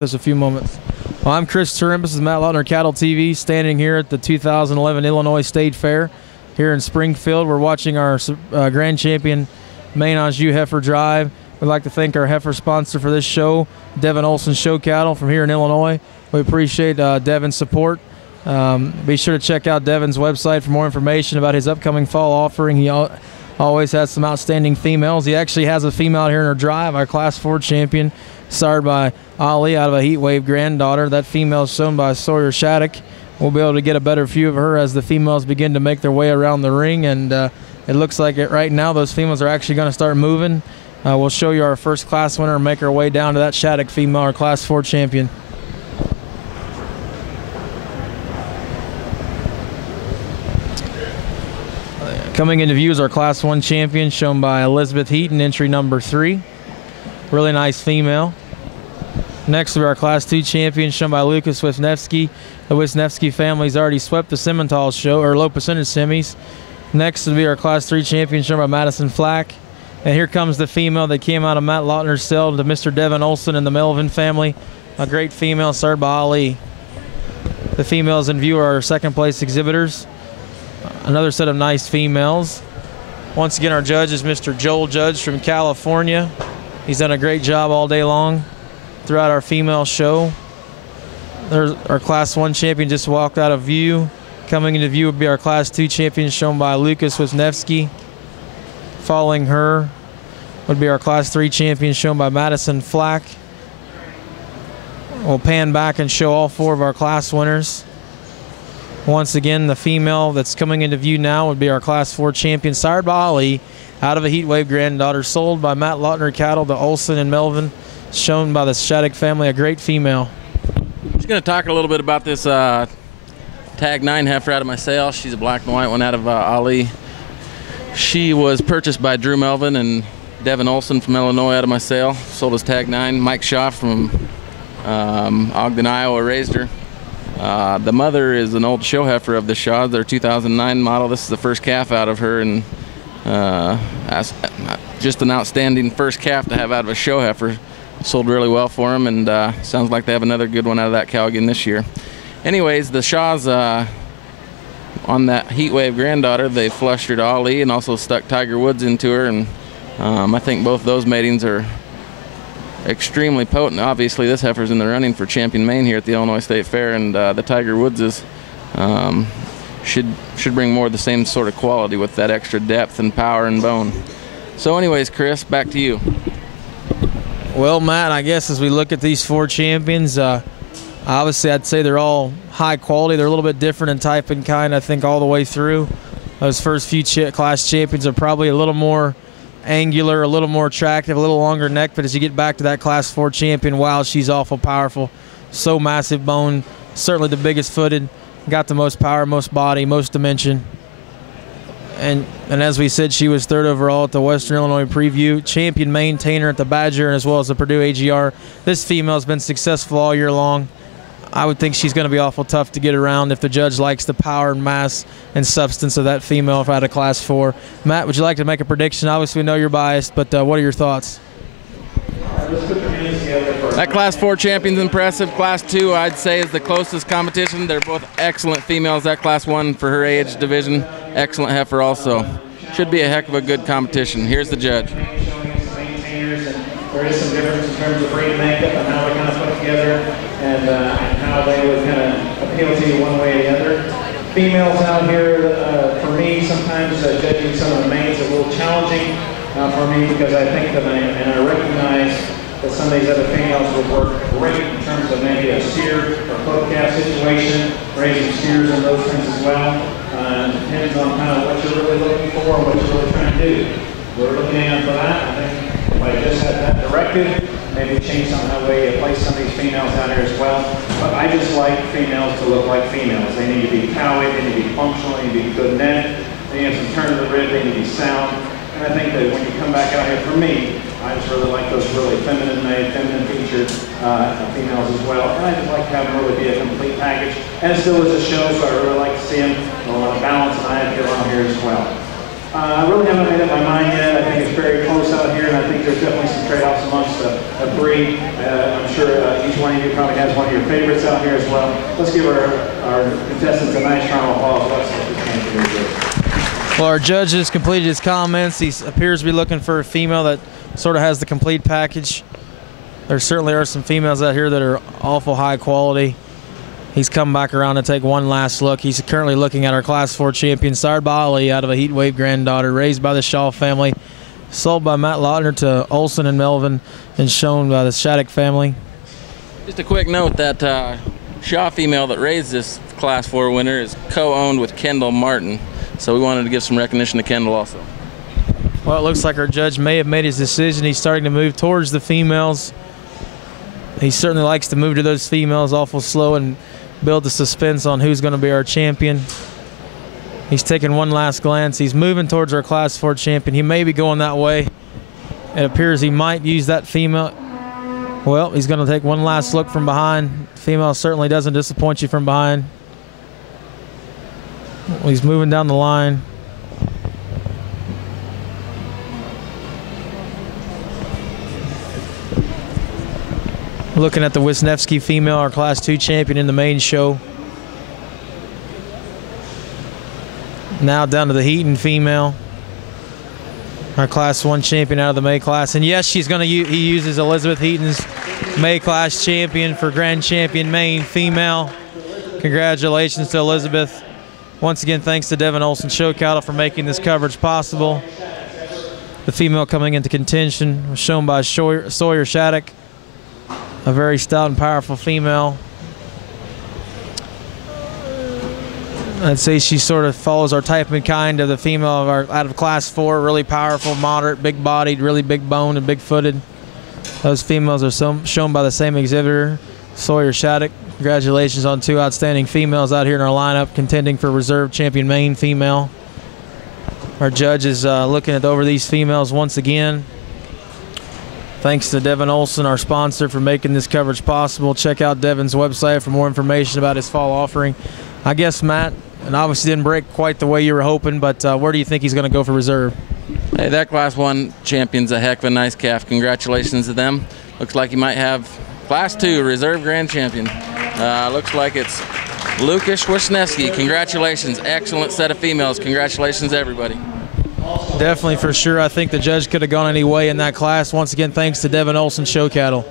Just a few moments. Well, I'm Chris Turin. This is Matt Lautner Cattle TV, standing here at the 2011 Illinois State Fair here in Springfield. We're watching our Grand Champion Maine Anjou Heifer Drive. We'd like to thank our heifer sponsor for this show, Devin Olson Show Cattle from here in Illinois. We appreciate Devin's support. Be sure to check out Devin's website for more information about his upcoming fall offering. He always has some outstanding females. He actually has a female here in her drive, our Class 4 champion, starred by Ali out of a Heatwave granddaughter. That female is shown by Sawyer Shattuck. We'll be able to get a better view of her as the females begin to make their way around the ring, and it looks like right now those females are actually going to start moving. We'll show you our first class winner and make our way down to that Shattuck female, our Class 4 champion. Coming into view is our Class 1 champion, shown by Elizabeth Heaton, entry number 3. Really nice female. Next will be our Class 2 champion, shown by Lucas Wisniewski. The Wisniewski family's already swept the Simmental show, or low percentage semis. Next will be our Class 3 champion, shown by Madison Flack. And here comes the female that came out of Matt Lautner's cell to Mr. Devin Olson and the Melvin family. A great female, starred by Ali. The females in view are our second place exhibitors. Another set of nice females. Once again, our judge is Mr. Joel Judge from California. He's done a great job all day long throughout our female show. There's our Class 1 champion just walked out of view. Coming into view would be our Class 2 champion, shown by Lucas Wisniewski. Following her would be our Class 3 champion, shown by Madison Flack. We'll pan back and show all 4 of our class winners. Once again, the female that's coming into view now would be our Class 4 champion, sired by Ali, out of a Heatwave granddaughter, sold by Matt Lautner Cattle to Olson and Melvin, shown by the Shattuck family, a great female. I'm just going to talk a little bit about this Tag 9 heifer out of my sale. She's a black and white one out of Ali. She was purchased by Drew Melvin and Devin Olson from Illinois out of my sale. Sold as Tag 9. Mike Schaff from Ogden, Iowa raised her. The mother is an old show heifer of the Shaws, their 2009 model. This is the first calf out of her, and just an outstanding first calf to have out of a show heifer. Sold really well for them, and sounds like they have another good one out of that cow again this year. Anyways, the Shaws on that Heatwave granddaughter, they flushed her to Ali and also stuck Tiger Woods into her, and I think both those matings are extremely potent. Obviously, this heifer's in the running for Champion Maine here at the Illinois State Fair, and the Tiger Woodses should bring more of the same sort of quality with that extra depth and power and bone. So anyways, Chris, back to you. Well, Matt, I guess as we look at these 4 champions, obviously I'd say they're all high quality. They're a little bit different in type and kind, I think, all the way through. Those first few class champions are probably a little more angular, a little more attractive, a little longer neck, but as you get back to that Class 4 champion, wow, she's awful powerful. So massive bone, certainly the biggest footed, got the most power, most body, most dimension. And as we said, she was 3rd overall at the Western Illinois Preview, champion maintainer at the Badger, and as well as the Purdue AGR. This female's been successful all year long. I would think she's going to be awful tough to get around if the judge likes the power and mass and substance of that female out of Class 4. Matt, would you like to make a prediction? Obviously, we know you're biased, but what are your thoughts? That Class 4 champion's impressive. Class 2, I'd say, is the closest competition. They're both excellent females. That Class 1 for her age division, excellent heifer also. Should be a heck of a good competition. Here's the judge. There is some difference in terms of breed makeup and how they kind of put together and how they would kind of appeal to you one way or the other. Females out here, for me, sometimes judging some of the mains is a little challenging for me, because I think that I recognize that some of these other females would work great in terms of maybe a steer or club calf situation, raising steers and those things as well. It depends on kind of what you're really looking for and what you're really trying to do. We're looking at for that. I think if I just had that directed, maybe change somehow the way you place some of these females out here as well. But I just like females to look like females. They need to be cowy, they need to be functional, they need to be good neck, they need some turn of the rib, they need to be sound. And I think that when you come back out here, for me, I just really like those really feminine-made, feminine-featured females as well. And I just like to have them really be a complete package. And it still is a show, so I really like to see them. A lot of balance and I feel on here as well. I really haven't made up my mind yet. I think it's very close out here, and I think there's definitely some trade-offs amongst the breed. I'm sure each one of you probably has one of your favorites out here as well. Let's give our contestants a nice round of applause. Let's get this champion here. Well, our judge has completed his comments. He appears to be looking for a female that sort of has the complete package. There certainly are some females out here that are awful high quality. He's come back around to take one last look. He's currently looking at our Class 4 champion, sired by Ali, out of a heat wave granddaughter, raised by the Shaw family, sold by Matt Lautner to Olson and Melvin, and shown by the Shattuck family. Just a quick note that Shaw female that raised this Class 4 winner is co-owned with Kendall Martin, so we wanted to give some recognition to Kendall also. Well, it looks like our judge may have made his decision. He's starting to move towards the females. He certainly likes to move to those females awful slow and build the suspense on who's going to be our champion. He's taking one last glance. He's moving towards our Class 4 champion. He may be going that way. It appears he might use that female. Well, he's going to take one last look from behind. Female certainly doesn't disappoint you from behind. Well, he's moving down the line. Looking at the Wisniewski female, our Class 2 champion in the Maine show. Now down to the Heaton female, our Class 1 champion out of the May class. And yes, she's going to he uses Elizabeth Heaton's May class champion for Grand Champion Maine female. Congratulations to Elizabeth. Once again, thanks to Devin Olson Show Cattle for making this coverage possible. The female coming into contention was shown by Sawyer Shattuck. A very stout and powerful female. I'd say she sort of follows our type and kind of the female out of Class 4. Really powerful, moderate, big-bodied, really big-boned and big-footed. Those females are shown by the same exhibitor, Sawyer Shattuck. Congratulations on two outstanding females out here in our lineup contending for Reserve Champion Maine female. Our judge is looking over these females once again. Thanks to Devin Olson, our sponsor, for making this coverage possible. Check out Devin's website for more information about his fall offering. I guess, Matt, and obviously didn't break quite the way you were hoping, but where do you think he's going to go for reserve? Hey, that Class 1 champion's a heck of a nice calf. Congratulations to them. Looks like you might have Class 2 Reserve Grand Champion. Looks like it's Lucas Wisniewski. Congratulations. Excellent set of females. Congratulations, everybody. Definitely, for sure. I think the judge could have gone any way in that class. Once again, thanks to Devin Olson Show Cattle.